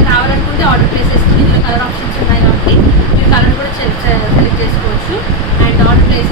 ఏదైనా కావాలనుకుంటే order place చేసుకుని ఇందులో కలర్ ఆప్షన్స్ ఉన్నాయి కాబట్టి మీరు కలర్ కూడా సెలెక్ట్ చేసుకోవచ్చు. And order place